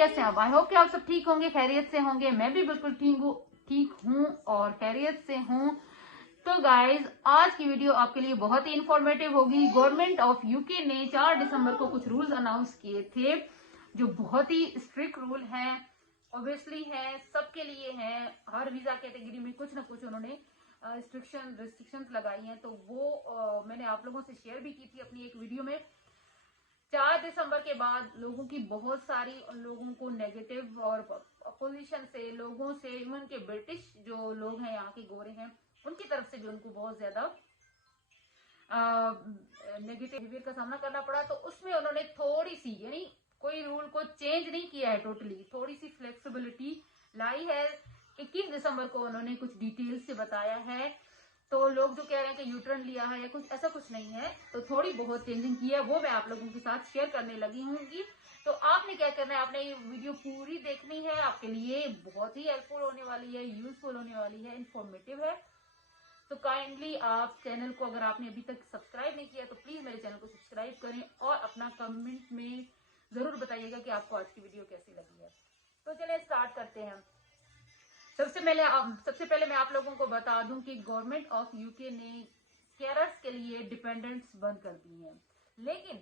कैसे हैं आप? आई होप कि आप सब ठीक होंगे, खैरियत से होंगे। मैं भी बिल्कुल ठीक हूँ और खैरियत से हूँ। तो गाइज, आज की वीडियो आपके लिए बहुत ही इंफॉर्मेटिव होगी। गवर्नमेंट ऑफ यूके ने 4 दिसंबर को कुछ रूल्स अनाउंस किए थे जो बहुत ही स्ट्रिक्ट रूल हैं, ऑब्वियसली है, सबके लिए है। हर वीजा कैटेगरी में कुछ ना कुछ उन्होंने रिस्ट्रिक्शंस लगाई हैं। तो वो मैंने आप लोगों से शेयर भी की थी अपनी एक वीडियो में। 4 दिसंबर के बाद लोगों की बहुत सारी लोगों को नेगेटिव और अपोजिशन से लोगों से, इवन के ब्रिटिश जो लोग हैं, यहाँ के गोरे हैं, उनकी तरफ से भी उनको बहुत ज्यादा नेगेटिव बिहेवियर का सामना करना पड़ा। तो उसमें उन्होंने थोड़ी सी, यानी कोई रूल को चेंज नहीं किया है टोटली, थोड़ी सी फ्लेक्सिबिलिटी लाई है। 21 दिसंबर को उन्होंने कुछ डिटेल से बताया है। तो लोग जो कह रहे हैं कि यूटर्न लिया है या कुछ, ऐसा कुछ नहीं है। तो थोड़ी बहुत चेंजिंग की है, वो मैं आप लोगों के साथ शेयर करने लगी हूँ। तो आपने क्या करना है, आपने ये वीडियो पूरी देखनी है। आपके लिए बहुत ही हेल्पफुल होने वाली है, यूजफुल होने वाली है, इंफॉर्मेटिव है। तो काइंडली आप चैनल को, अगर आपने अभी तक सब्सक्राइब नहीं किया तो प्लीज मेरे चैनल को सब्सक्राइब करें और अपना कमेंट में जरूर बताइएगा कि आपको आज की वीडियो कैसी लगी है। तो चलिए स्टार्ट करते हैं। सबसे पहले मैं आप लोगों को बता दूं कि गवर्नमेंट ऑफ यूके ने केयरर्स के लिए डिपेंडेंट्स बंद कर दी है। लेकिन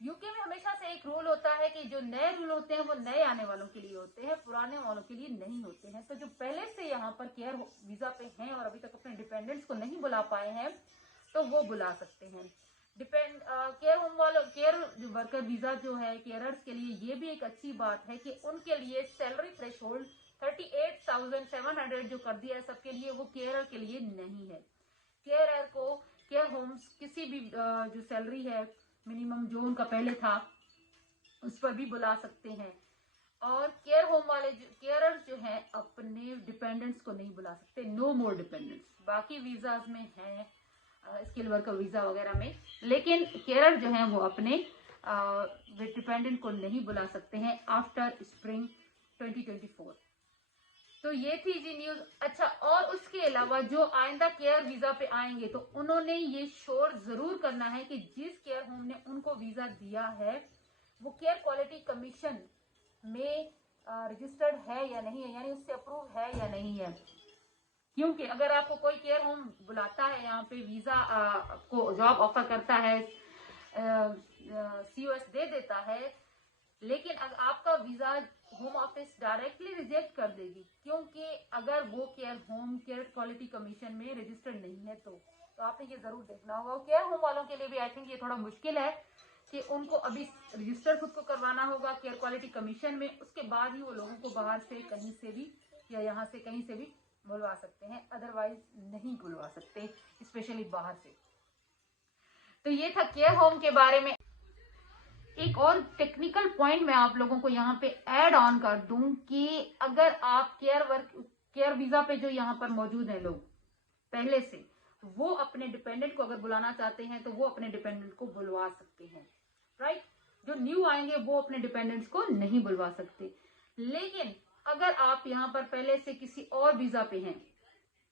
यूके में हमेशा से एक रूल होता है कि जो नए रूल होते हैं वो नए आने वालों के लिए होते हैं, पुराने वालों के लिए नहीं होते हैं। तो जो पहले से यहाँ पर केयर वीजा पे हैं और अभी तक अपने डिपेंडेंट्स को नहीं बुला पाए हैं, तो वो बुला सकते हैं। केयर होम वालों, केयर वर्कर वीजा जो है केयरर्स के लिए, ये भी एक अच्छी बात है कि उनके लिए सैलरी थ्रेशोल्ड 38,700 जो कर दिया है सबके लिए, वो केयरर के लिए नहीं है। केयरर को केयर होम्स किसी भी जो सैलरी है मिनिमम जो उनका पहले था उस पर भी बुला सकते हैं। और केयर होम वाले केयरर जो है अपने डिपेंडेंट्स को नहीं बुला सकते। नो मोर डिपेंडेंट्स। बाकी वीजाज में है, स्किल वर्कर वीजा वगैरह में, लेकिन केयरर जो है वो अपने डिपेंडेंट को नहीं बुला सकते हैं आफ्टर स्प्रिंग 2024। तो ये थी जी न्यूज। अच्छा, और उसके अलावा जो आइंदा केयर वीजा पे आएंगे तो उन्होंने ये श्योर जरूर करना है कि जिस केयर होम ने उनको वीजा दिया है वो केयर क्वालिटी कमीशन में रजिस्टर्ड है या नहीं है, यानी उससे अप्रूव है या नहीं है। क्योंकि अगर आपको कोई केयर होम बुलाता है, यहाँ पे वीजा को जॉब ऑफर करता है, COS दे देता है, लेकिन अगर आपका visa home office directly reject कर देगी, क्योंकि अगर वो care home care quality commission में रजिस्टर्ड नहीं है तो आपने ये जरूर देखना होगा। केयर होम वालों के लिए भी आई थिंक ये थोड़ा मुश्किल है कि उनको अभी रजिस्टर खुद को करवाना होगा केयर क्वालिटी कमीशन में, उसके बाद ही वो लोगों को बाहर से कहीं से भी या यहाँ से कहीं से भी बुलवा सकते हैं, अदरवाइज नहीं बुलवा सकते, स्पेशली बाहर से। तो ये था केयर होम के बारे में। एक और टेक्निकल पॉइंट मैं आप लोगों को यहाँ पे ऐड ऑन कर दूं कि अगर आप केयर वीजा पे जो यहाँ पर मौजूद हैं लोग पहले से, वो अपने डिपेंडेंट को अगर बुलाना चाहते हैं तो वो अपने डिपेंडेंट को बुलवा सकते हैं, राइट। जो न्यू आएंगे वो अपने डिपेंडेंट्स को नहीं बुलवा सकते। लेकिन अगर आप यहाँ पर पहले से किसी और वीजा पे हैं,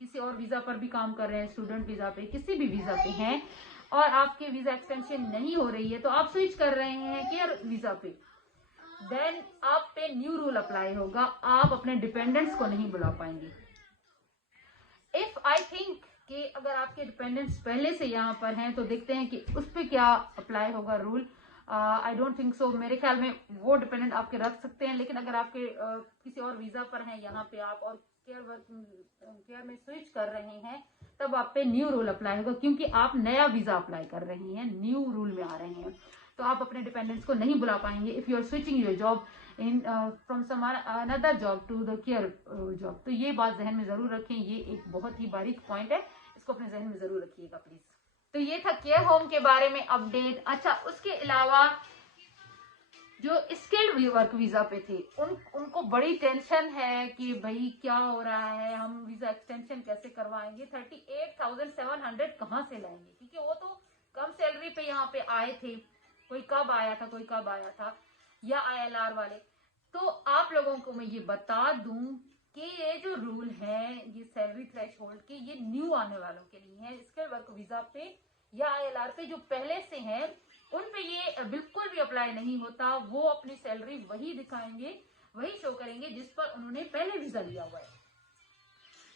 किसी और वीजा पर भी काम कर रहे हैं, स्टूडेंट वीजा पे, किसी भी वीजा पे हैं और आपकी वीजा एक्सटेंशन नहीं हो रही है, तो आप स्विच कर रहे हैं केयर वीजा पे, देन आप पे न्यू रूल अप्लाई होगा, आप अपने डिपेंडेंट्स को नहीं बुला पाएंगे। इफ आई थिंक कि अगर आपके डिपेंडेंट्स पहले से यहाँ पर हैं तो देखते हैं कि उस पर क्या अप्लाई होगा rule. I don't think so, मेरे ख्याल में वो डिपेंडेंट आपके रख सकते हैं। लेकिन अगर आपके किसी और वीजा पर हैं यहाँ पे आप और केयर में स्विच कर रहे हैं, तब आप पे न्यू रूल अप्लाई होगा, क्योंकि आप नया वीजा अप्लाई कर रहे हैं, न्यू रूल में आ रहे हैं, तो आप अपने डिपेंडेंट्स को नहीं बुला पाएंगे if you are switching your job in from some another job to the care job. तो ये बात जहन में जरूर रखें, ये एक बहुत ही बारीक पॉइंट है, इसको अपने जहन में जरूर रखिएगा प्लीज। तो ये था केयर होम के बारे में अपडेट। अच्छा, उसके अलावा जो स्किल्ड वर्क वीजा पे थे उनको बड़ी टेंशन है कि भाई क्या हो रहा है, हम वीजा एक्सटेंशन कैसे करवाएंगे, 38,700 कहाँ से लाएंगे, क्योंकि वो तो कम सैलरी पे यहाँ पे आए थे, कोई कब आया था कोई कब आया था, या ILR वाले। तो आप लोगों को मैं ये बता दूं कि ये जो रूल है ये सैलरी थ्रेशोल्ड के, ये न्यू आने वालों के लिए है। स्किल्ड वर्क वीजा पे या ILR पे जो पहले से हैं उन पे ये बिल्कुल भी अप्लाई नहीं होता। वो अपनी सैलरी वही दिखाएंगे, वही शो करेंगे जिस पर उन्होंने पहले वीजा लिया हुआ है।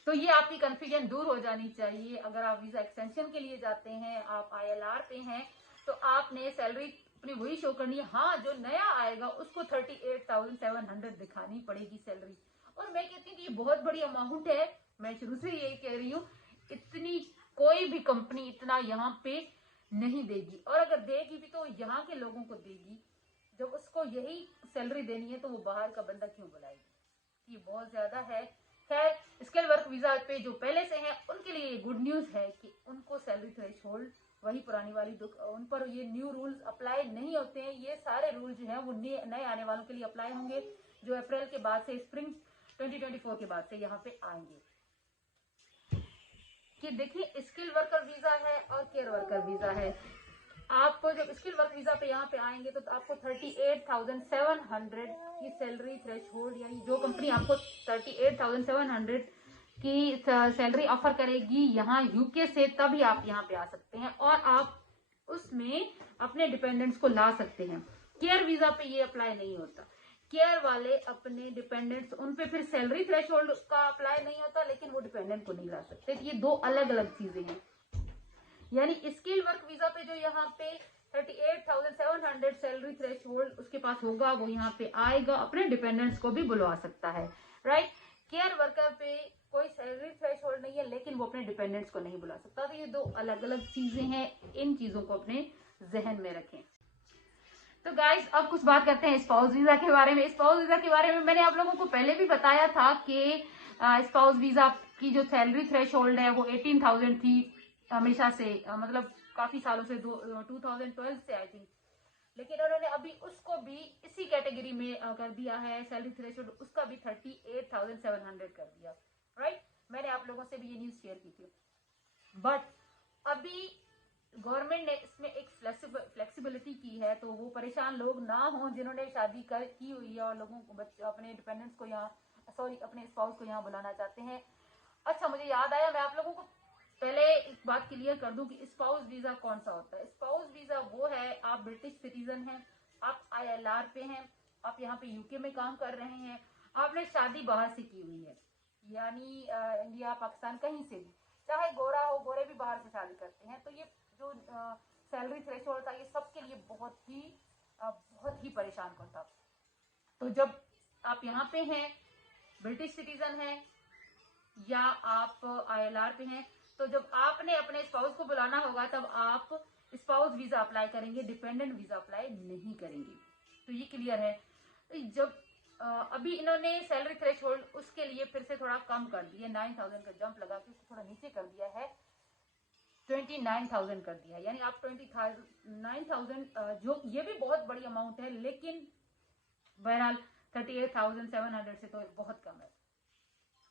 तो ये आपकी कंफ्यूजन दूर हो जानी चाहिए। अगर आप वीजा एक्सटेंशन के लिए जाते हैं, आप ILR पे हैं, तो आपने सैलरी अपनी वही शो करनी है। हाँ, जो नया आएगा उसको 38,700 दिखानी पड़ेगी सैलरी। और मैं कहती हूँ कि ये बहुत बड़ी अमाउंट है। मैं शुरू से यही कह रही हूँ, इतनी कोई भी कंपनी इतना यहाँ पे नहीं देगी, और अगर देगी भी तो यहाँ के लोगों को देगी। जब उसको यही सैलरी देनी है तो वो बाहर का बंदा क्यों बुलाएगी? ये बहुत ज्यादा है। खैर, स्किल वर्क वीजा पे जो पहले से हैं उनके लिए ये गुड न्यूज है कि उनको सैलरी थ्रेशोल्ड वही पुरानी वाली उन पर ये न्यू रूल्स अप्लाई नहीं होते हैं। ये सारे रूल जो है वो नए आने वालों के लिए अप्लाई होंगे, जो अप्रैल के बाद से, स्प्रिंग 2024 के बाद से यहाँ पे आएंगे। कि देखिए, स्किल वर्कर वीजा है और केयर वर्कर वीजा है। आपको जब स्किल वर्क वीजा पे यहाँ पे आएंगे तो आपको 38,700 की सैलरी थ्रेशोल्ड, यानी जो कंपनी आपको 38,700 की सैलरी ऑफर करेगी यहाँ यूके से, तभी आप यहाँ पे आ सकते हैं और आप उसमें अपने डिपेंडेंट्स को ला सकते हैं। केयर वीजा पे ये अप्लाई नहीं होता। केयर वाले अपने डिपेंडेंट्स, उन पे फिर सैलरी थ्रेशोल्ड का अप्लाई नहीं होता, लेकिन वो डिपेंडेंट को नहीं ला सकते। ये दो अलग अलग चीजें हैं। यानी स्किल वर्क वीजा पे जो यहाँ पे 38,700 सैलरी थ्रेशोल्ड उसके पास होगा, वो यहाँ पे आएगा, अपने डिपेंडेंट्स को भी बुलवा सकता है, राइट। केयर वर्कर पे कोई सैलरी थ्रेशोल्ड नहीं है, लेकिन वो अपने डिपेंडेंट्स को नहीं बुला सकता। तो ये दो अलग अलग चीजें हैं, इन चीजों को अपने जहन में रखें। तो गाइस, अब कुछ बात करते हैं स्पाउस वीजा के बारे में। स्पाउस वीजा के बारे में मैंने आप लोगों को पहले भी बताया था कि स्पाउस वीजा की जो सैलरी थ्रेशोल्ड है वो 18,000 थी हमेशा से, मतलब काफी सालों से, 2012 से आई थिंक। लेकिन उन्होंने अभी उसको भी इसी कैटेगरी में कर दिया है, सैलरी थ्रेशोल्ड उसका भी 38,700 कर दिया, राइट। मैंने आप लोगों से भी ये न्यूज शेयर की थी। बट अभी गवर्नमेंट ने इसमें एक फ्लेक्सिबिलिटी की है, तो वो परेशान लोग ना हो जिन्होंने शादी की हुई है और लोगों को अपने डिपेंडेंट्स को यहाँ, सॉरी, अपने स्पाउस को यहाँ बुलाना चाहते हैं। अच्छा, मुझे याद आया, मैं आप लोगों को पहले एक बात क्लियर कर दूं कि स्पाउस वीजा कौन सा होता है। स्पाउस वीजा वो है, आप ब्रिटिश सिटीजन हैं, आप ILR पे हैं, आप यहाँ पे यूके में काम कर रहे हैं, आपने शादी बाहर से की हुई है, यानी इंडिया, पाकिस्तान, कहीं से भी, चाहे गोरा हो, गोरे भी बाहर से शादी करते हैं। तो ये जो सैलरी थ्रेशोल्ड था, ये सबके लिए बहुत ही परेशान करता। तो जब आप यहाँ पे हैं, ब्रिटिश सिटीजन हैं या आप ILR पे हैं, तो जब आपने अपने स्पाउस को बुलाना होगा तब आप स्पाउस वीजा अप्लाई करेंगे, डिपेंडेंट वीजा अप्लाई नहीं करेंगे। तो ये क्लियर है। तो जब अभी इन्होंने सैलरी थ्रेशोल्ड उसके लिए फिर से थोड़ा कम कर दिया, 9,000 का जंप लगा के उसको थोड़ा नीचे कर दिया है, 29,000 कर दिया है। यानी आप 29,000, जो ये भी बहुत बड़ी अमाउंट है, लेकिन बहरहाल 38,700 से तो बहुत कम है।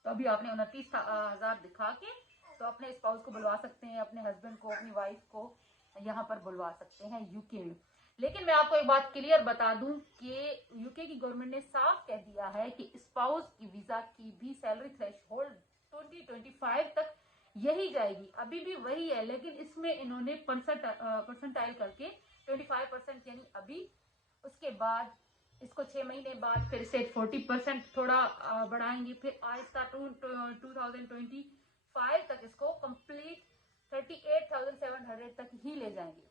तो अभी आपने 29,000 दिखा के तो अपने स्पाउस को बुलवा सकते हैं, अपने हस्बैंड को, अपनी वाइफ को यहाँ पर बुलवा सकते हैं यूके में। लेकिन मैं आपको एक बात क्लियर बता दूं कि यूके की गवर्नमेंट ने साफ कह दिया है कि स्पाउस की वीजा की भी सैलरी थ्रेशोल्ड 2025 तक यही जाएगी, अभी भी वही है, लेकिन इसमें इन्होंने परसेंटाइल करके 25%, यानी अभी, उसके बाद इसको 6 महीने बाद फिर से 40% थोड़ा बढ़ाएंगे, फिर आहिस्ता 2025 तक इसको कंप्लीट 38,700 तक ही ले जाएंगे।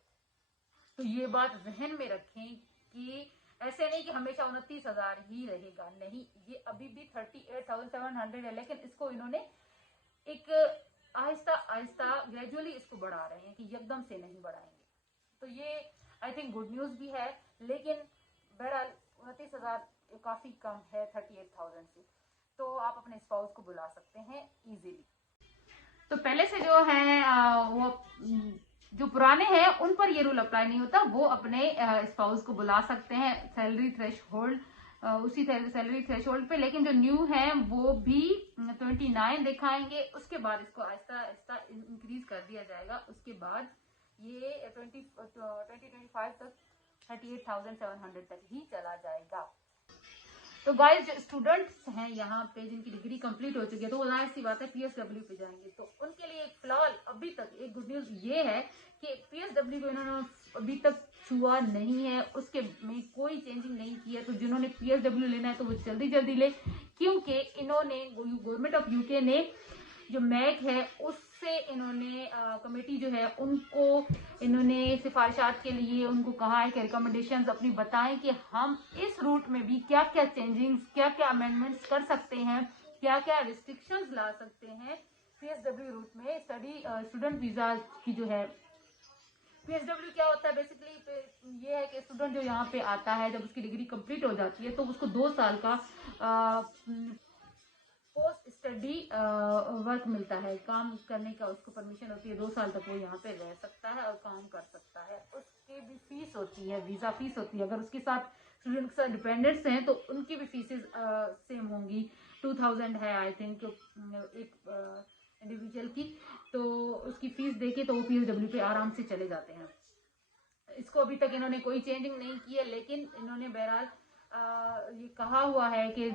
तो ये बात जहन में रखें कि ऐसे नहीं कि हमेशा 29,000 ही रहेगा, नहीं, ये अभी भी 38,700 है, लेकिन इसको इन्होंने एक आहिस्ता आहिस्ता ग्रेजुअली इसको बढ़ा रहे हैं कि एकदम से नहीं बढ़ाएंगे। तो ये आई थिंक गुड न्यूज भी है, लेकिन बहरहाल 29,000 काफी कम है 38,000 से। तो आप अपने स्पाउस को बुला सकते हैं इजीली। तो पहले से जो है वो जो पुराने हैं उन पर ये रूल अप्लाई नहीं होता, वो अपने स्पाउस को बुला सकते हैं सैलरी थ्रेशोल्ड, उसी सैलरी थ्रेशोल्ड पे। लेकिन जो न्यू है वो भी 29 दिखाएंगे, उसके बाद इसको आहिस्ता आहिस्ता इंक्रीज कर दिया जाएगा। उसके बाद ये 2025 तक 38,700 तक ही चला जाएगा। तो गाइस जो स्टूडेंट्स हैं यहाँ पे जिनकी डिग्री कंप्लीट हो चुकी है तो वो जाहिर सी बात है पीएसडब्ल्यू पे जाएंगे। तो उनके लिए फिलहाल अभी तक एक गुड न्यूज ये है कि पीएसडब्ल्यू को इन्होंने अभी तक छुआ नहीं है, उसके में कोई चेंजिंग नहीं की है। तो जिन्होंने पीएसडब्ल्यू लेना है तो वो जल्दी जल्दी ले, क्योंकि इन्होंने गवर्नमेंट ऑफ यूके ने जो मैक है उससे इन्होंने कमेटी जो है उनको इन्होंने सिफारिशात के लिए उनको कहा है कि रिकमेंडेशंस अपनी बताएं कि हम इस रूट में भी क्या क्या चेंजिंग्स, क्या क्या अमेंडमेंट्स कर सकते हैं, क्या क्या रिस्ट्रिक्शंस ला सकते हैं पीएसडब्ल्यू रूट में स्टूडेंट वीजा की जो है। पीएसडब्ल्यू क्या होता है बेसिकली, ये है कि स्टूडेंट जो यहाँ पे आता है जब उसकी डिग्री कंप्लीट हो जाती है तो उसको 2 साल का पोस्ट स्टडी वर्क मिलता है, काम करने का उसको परमिशन होती है। 2 साल तक वो यहाँ पे रह सकता है और काम कर सकता है। उसकी भी फीस होती है, वीजा फीस होती है। अगर उसके साथ स्टूडेंट के साथ डिपेंडेंट्स हैं तो उनकी भी फीसेस सेम होंगी। 2000 है आई थिंक एक इंडिविजुअल की, तो उसकी फीस देके तो वो पीएसडब्ल्यू पे आराम से चले जाते हैं। इसको अभी तक इन्होंने कोई चेंजिंग नहीं की है, लेकिन इन्होंने बहरहाल ये कहा हुआ है कि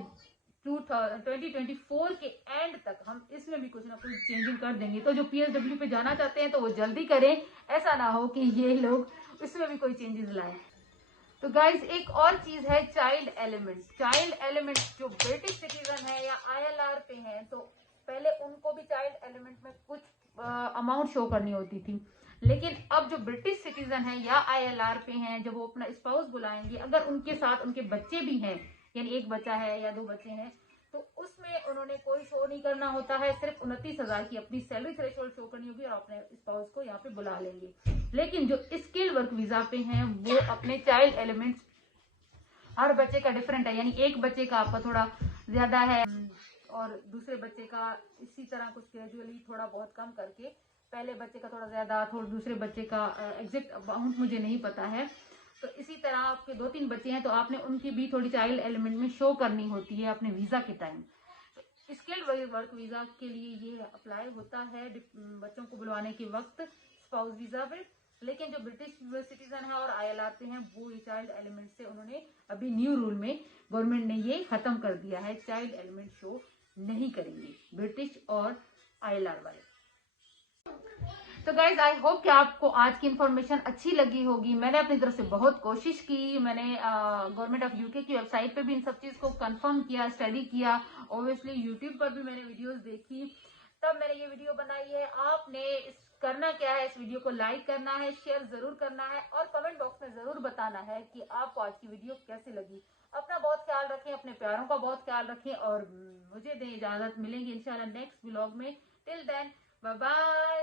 2024 के एंड तक हम इसमें भी कुछ ना कुछ चेंजिंग कर देंगे। तो जो पीएसडब्ल्यू पे जाना चाहते हैं तो वो जल्दी करें, ऐसा ना हो कि ये लोग इसमें भी कोई चेंजेस लाएं। तो गाइज एक और चीज है चाइल्ड एलिमेंट। चाइल्ड एलिमेंट जो ब्रिटिश सिटीजन है या आईएलआर पे हैं तो पहले उनको भी चाइल्ड एलिमेंट में कुछ अमाउंट शो करनी होती थी, लेकिन अब जो ब्रिटिश सिटीजन है या आईएलआर पे हैं जब वो अपना स्पाउस बुलाएंगे, अगर उनके साथ उनके बच्चे भी हैं, यानी एक बच्चा है या 2 बच्चे हैं, तो उसमें उन्होंने कोई शो नहीं करना होता है। सिर्फ 29,000 की अपनी सैलरी थ्रेशोल्ड शो करनी होगी और अपने स्पाउस को यहाँ पे बुला लेंगे। लेकिन जो स्किल्ड वर्क वीजा पे हैं वो अपने चाइल्ड एलिमेंट्स हर बच्चे का डिफरेंट है, यानी एक बच्चे का आपका थोड़ा ज्यादा है और दूसरे बच्चे का इसी तरह कुछ ग्रेजुअली थोड़ा बहुत कम करके, पहले बच्चे का थोड़ा ज्यादा, थोड़ा दूसरे बच्चे का एग्जैक्ट अमाउंट मुझे नहीं पता है। तो इसी तरह आपके 2-3 बच्चे हैं तो आपने उनकी भी थोड़ी चाइल्ड एलिमेंट में शो करनी होती है अपने वीजा के टाइम। तो स्किल्ड वर्क वीजा के लिए ये अप्लाई होता है बच्चों को बुलवाने के वक्त स्पाउस वीजा पे। लेकिन जो ब्रिटिश सिटीजन है और आईएलआर पे हैं वो ये चाइल्ड एलिमेंट से उन्होंने अभी न्यू रूल में गवर्नमेंट ने ये खत्म कर दिया है, चाइल्ड एलिमेंट शो नहीं करेंगे ब्रिटिश और आईएलआर वाले। तो गाइज आई होप कि आपको आज की इन्फॉर्मेशन अच्छी लगी होगी। मैंने अपनी तरफ से बहुत कोशिश की, मैंने गवर्नमेंट ऑफ यूके की वेबसाइट पे भी इन सब चीज को कंफर्म किया, स्टडी किया, ऑब्वियसली यूट्यूब पर भी मैंने वीडियोस देखी, तब मैंने ये वीडियो बनाई है। आपने करना क्या है, इस वीडियो को लाइक करना है, शेयर जरूर करना है और कमेंट बॉक्स में जरूर बताना है कि आपको आज की वीडियो कैसी लगी। अपना बहुत ख्याल रखें, अपने प्यारों का बहुत ख्याल रखें और मुझे दें इजाजत। मिलेंगे इंशाल्लाह नेक्स्ट व्लॉग में। Till then bye bye.